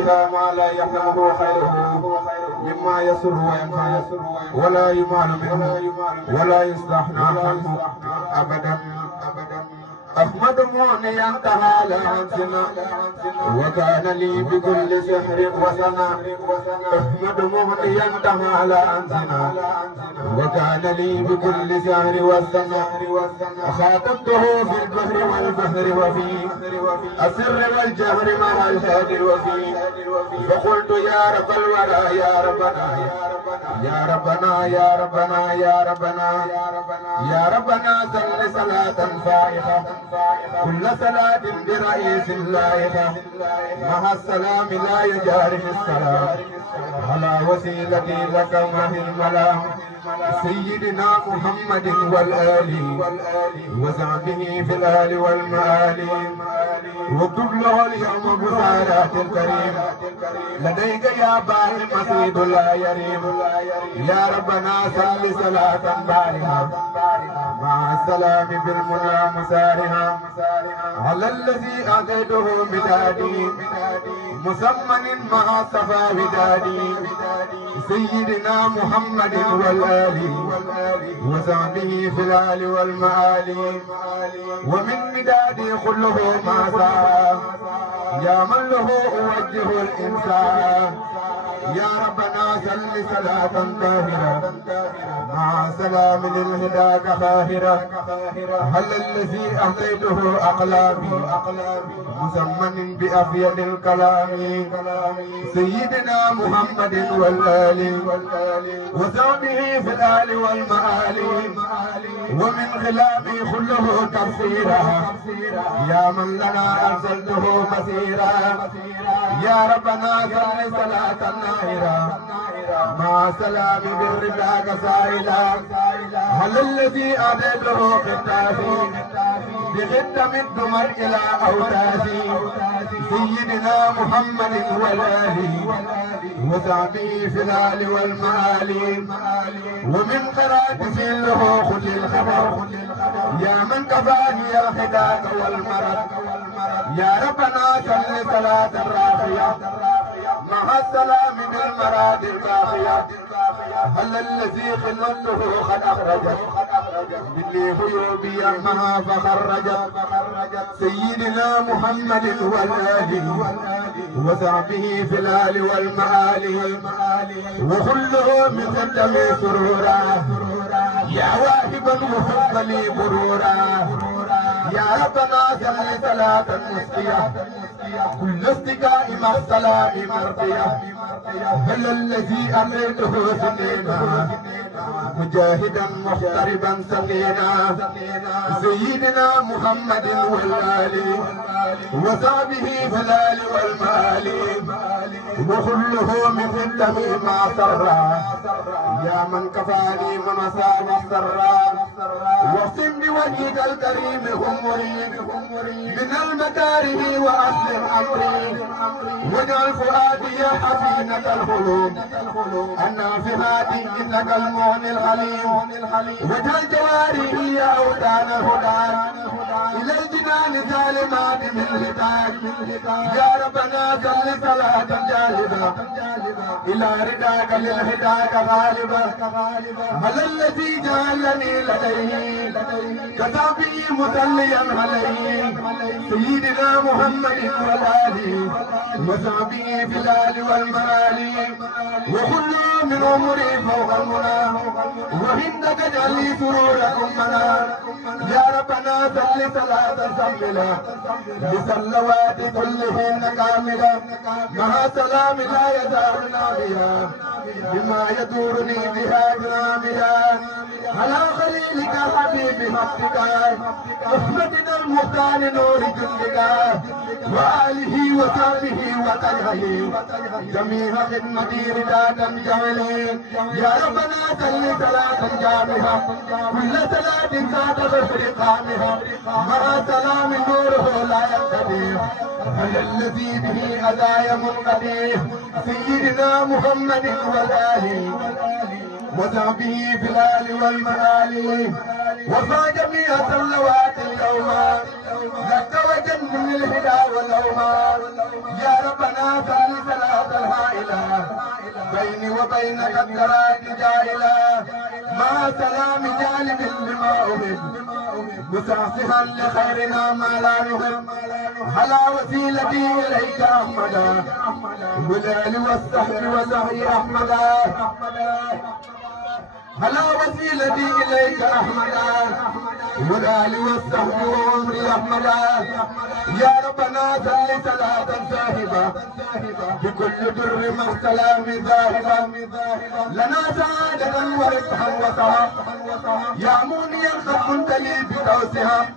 فيها ما لا يعلمه خيره مما يسر وينفع ولا يمال منه ولا يستحنى عنه أبدا. أحمد مغنيا تعالى عن سنا وكان لي بكل سحر وسنا. أحمد مغنيا تعالى عن سنا وكان لي بكل سحر وسنا. خاطبته في البحر والبحر وفي السر والجهر مع الهادر وفي فقلت يا رب الورى يا ربنا يا ربنا يا ربنا يا ربنا يا ربنا صل صلاة فائقة كل صلاة برئيس لائقة مع السلام لا يجاري في السلام على وسيلتي لك وفي الملام سيدنا محمد والآل وصحبه في الآل والمآل. واكتب له اليوم بسالات الكريم لديك يا باهي مسيد لا يريم. يا ربنا صل صلاة بالغة مع السلام بالمنى مسارها على الذي أعطيته مدادي مسمن مع صفا ودادي سيدنا محمد والآل وصحبه في الآل والمآل. ومن مدادي كله ما سار يا من له أوجه الإنسان. يا ربنا صل صلاة طاهرة مع سلام للهدى كخاهرة هل الذي أهديته أقلامي مسمن بأفيد الكلام سيدنا محمد والآل وصحبه في الآل والمآل. ومن خلافي كله تفسيرا يا من لنا أرسلته مسيرا. يا ربنا صل صلاة ناهرة مع سلام بالربا كسائلا هل الذي أدله قتافي بختم الدمر إلى أوتاسي سيدنا محمد والآل وصحبه في الآل والمآل. ومن قرات له خذ الخبر يا من كفاني الخداع والمرض. يا ربنا صل صلاة راقية مع السلام بالمراد الباقية هل الذي خلته قد أخرجت باللي خيوبي معها فخرجت سيدنا محمد والآل وصحبه في الآل والمآل. وكله من قدم سرورا يا واهبا وحب لي برورا. يا ربنا صل صلاة مسقية كل استقاء مع السلام مرضية هل الذي أمرته سنينا مجاهدا محتربا سقينا سيدنا محمد والآل وصحبه في الآل والمآل. وكله من الدم ما سرى يا من كفاني ومسام السرى. واقسم بوجهك الكريم همري من المكاره وأسلم أمري واجعل فؤادي حسينة الخلود النافذات إنك المغني الحليم. واجعل جوارحي يا أوتان الهدى إلى الجنان سالمات من هداك. يا ربنا صل صلاة جالبة إلى رداك للهداك غالبة هل الذي جعلني لديه كتابي مصليا عليه سيدنا محمد والآل وصحبه في الآل والمآل. وكل من عمري فوق المنى وهندك جلي سروركم منا. يا ربنا صل صلاة كاملة بصلوات كلهن كاملة مع سلام لا يزال ناغيا بما يدورني بها جناميا على خليلك حبيب حقك أحمدنا المختار نور جندك وآله وصحبه وطلحه جميع خدمتي ردادا جعلي. يا ربنا صل صلاة جامعة كل صلاة ساد بفرقانها مع سلام نوره لا ينقضي هل الذي به أذايا منقضي سيدنا محمد والآل وصحبه في الآل والمآل. وفى جميع صلوات اليوم لك وجن من الهدى والأومان. يا ربنا صل عينك التراد جائلا مع سلام جانب لما أحب مسعسها لخيرنا ما لا نحب على وسيلتي إليك أحمدا والآل والصحب وسعي أحمدا على وسيلتي إليك أحمدا والآل والصحب وعمري أحمدا يا ربنا صل صلاة صاحبة بكل در مع سلام ذاهبة لنا سعادة وربحا وصحا يا مونيا قد كنت لي بتوسها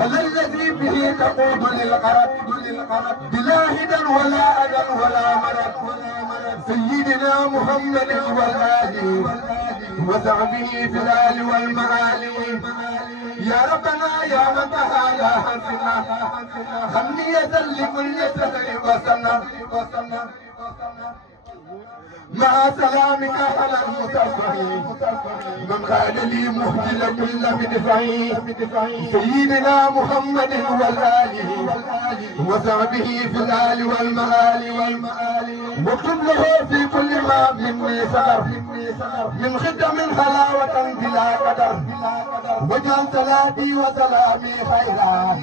هل الذي به تقود للقرب بلا هدى ولا أذى ولا مرض سيدنا محمد والآل وصحبه في الآل والمعالي يا ربنا يا من تعالى حسنا خمنية لكل سهر وسنة مع سلامك على المصطفى من قال لي مهجل كل بدفعي سيدنا محمد والآل وصحبه في الآل والمآل واكتب له في كل ما مني صدر من خدم حلاوة بلا قدر واجعل صلاتي وسلامي خيرا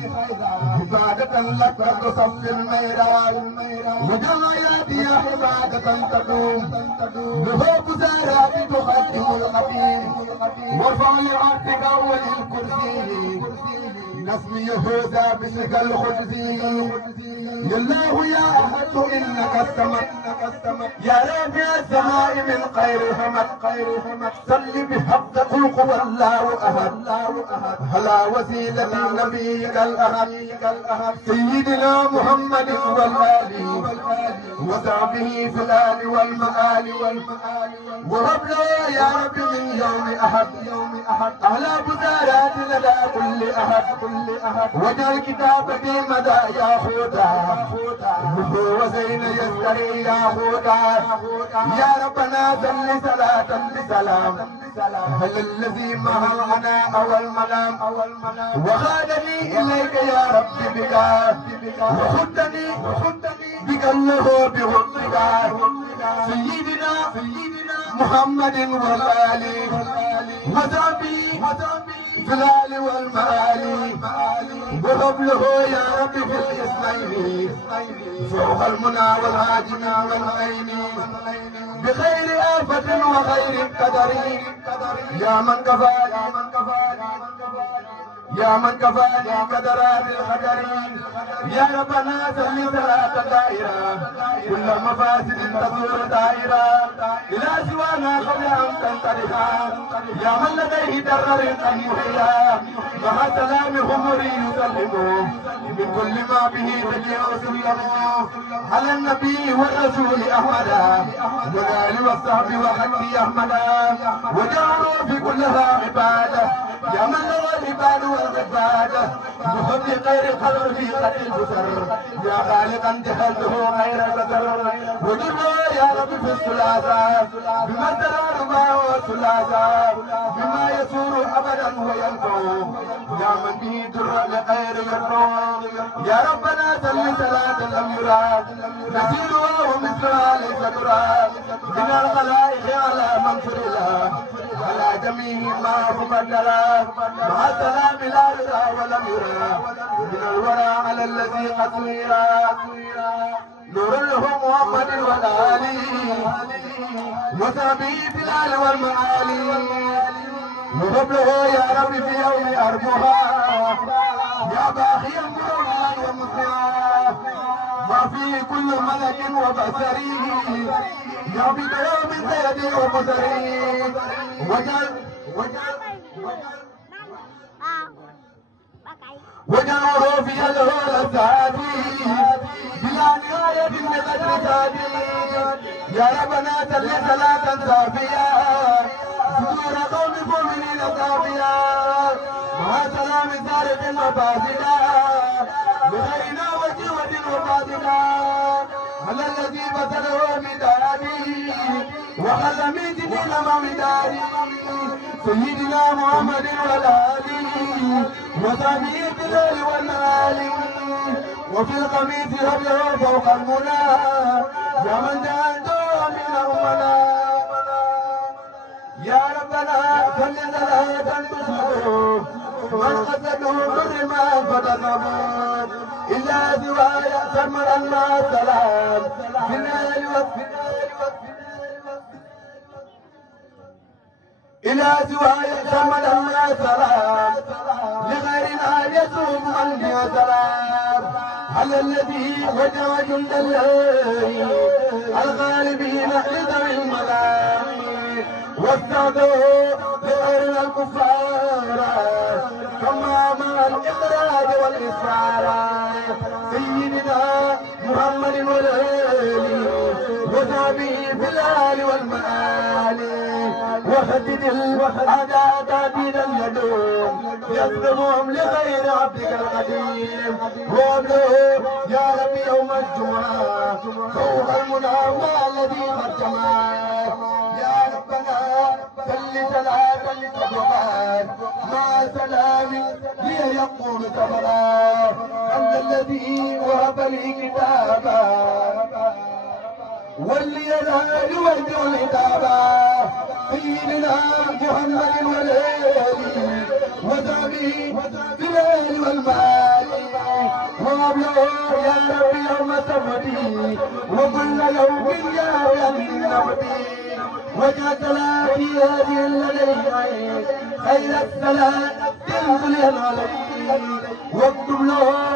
عبادة لك تصفي الميران واجعل حياتي عبادة تدوم بحب زارات تقدم القديم وارفع لعرضك وللكرسي نسمي يهوذا باسمك القدسي يا الله يا احد انك السمد يا رافع السماء من خير همت صل بحق قل هو الله احد على وسيلة نبيك الاحد سيدنا محمد والآل وصحبه في الآل والمآل وهب له يا رب من يوم أحد أهل بزارات لدى كل أحد وجعل كتابتي مدى يا خودا وزين يستري يا خودا يا ربنا صل صلاة بسلام هل الذي مع العناء والملام وخادني إليك يا رب بك وخدني بك الله بحبك سيدنا محمد والآل وصحبه في الآل والمآل وهب له يا رب في الإسلام فوق المنى والهاجم والعين بخير آفة وخير قدر يا من كفاني قدرات القدر يا ربنا صل صلاة دائرة كل مفاسد تزور دائرة إلى سوانا قبل أن تنطلقا يا من لديه درر قد محيا مع سلام همري يسلمه من كل ما به تجيء سلمه على النبي والرسول أحمدا والآل والصحب وحكي أحمدا وجعلوا في كلها عبادة يا من له العباد والعبادة بحب غير خلق في قتل البصر يا خالقا جهلته غير البصر وجبه يا رب في الثلاثة بما ترى رباه الثلاثة بما يسور أبدا وينفع يا من به در لغير يرفع يا ربنا صل صلاة الأميرات نسيرها ومثلها ليس ترى من الخلائق على من فرلا على جميع ما فقدرا مع السلام لا يرى ولم يرى من الورى على الذي قد سيرا نور له محمد والآل وصحبه في الآل والمعالي وهب له يا رب في يوم أربها يا باقي المرضى ومسلما ما في كل ملك وبصري يا بدوام سيدي وبصري وجعل في الهول السعادي بلا نهاية من قدر سعادي يا ربنا صل صلاة صافية صدور قوم مؤمنين صافية مع سلام سارق وفاسدة بغيرنا وجوة وفاسدة على الذي بصره مدادي وخلمي سنين مدادي سيدنا محمد والآل وصحبه بالليل والنهار وفي القميص ربه فوق المنى يا من جعلته من أمنا صل صلاة تسلم من قتلوا برما فتنبوت إلا سواي سمر الله سلام في الليل إلى سواي سمر الله سلام لغيرنا يسوم قلبي وسلام على الذي وجه جند الله الغالبين لذوي الملام واستعدوا لغيرنا الكفار كما مع الإخراج والإسرار سيدنا محمد والآل وصحبه في الآل والمآل وحدد الأعداء دينا يدوم يصرفهم لغير عبدك القديم وابلغ يا ربي يوم الجمعة فوق المنى والذي قد جمع يا ربنا صل صلاة لتبقى مع سلام لي يقول تبرا أنت الذي وهب لي كتابا واللي ينال وجه الكتابا سيدنا محمد والآل وصحبه بالآل والمال وابلغ يا ربي يوم سمتي وكل يوم يا ربي نبتي وجعلنا في هذه الليالي خير الصلاة تنزل عليه واكتب له